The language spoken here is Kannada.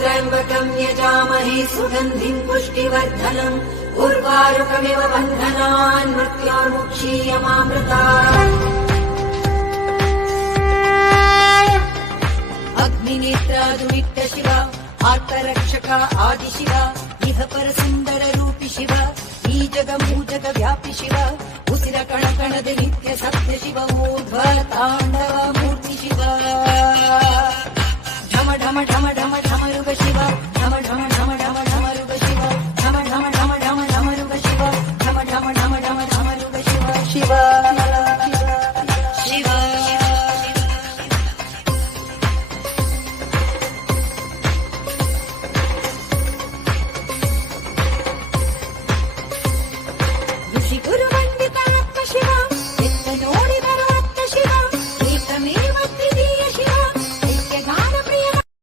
त्र्यम्बकम् यजामहे सुगन्धिम् पुष्टिवर्धनम् उर्वारुकमिव बन्धनान् मृत्योर्मुक्षीयमामृतात् अग्निनेत्रादुमिट्ट शिव आर्तरक्षक आदिशिव इह परसुन्दर रूपि शिव ಈ ಜಗಮೂಜಗ ವ್ಯಾಪಿ ಶಿವ ಉಸಿರ ಕಣಕಣದ ನಿತ್ಯ ಸತ್ಯ ಶಿವ ಊರ್ಧ್ವ ತಾಂಡವ ಮೂರ್ತಿ ಶಿವ ಢಮ ಢಮ ಢಮ ಢಮ ಢಮರುಗ ಶಿವ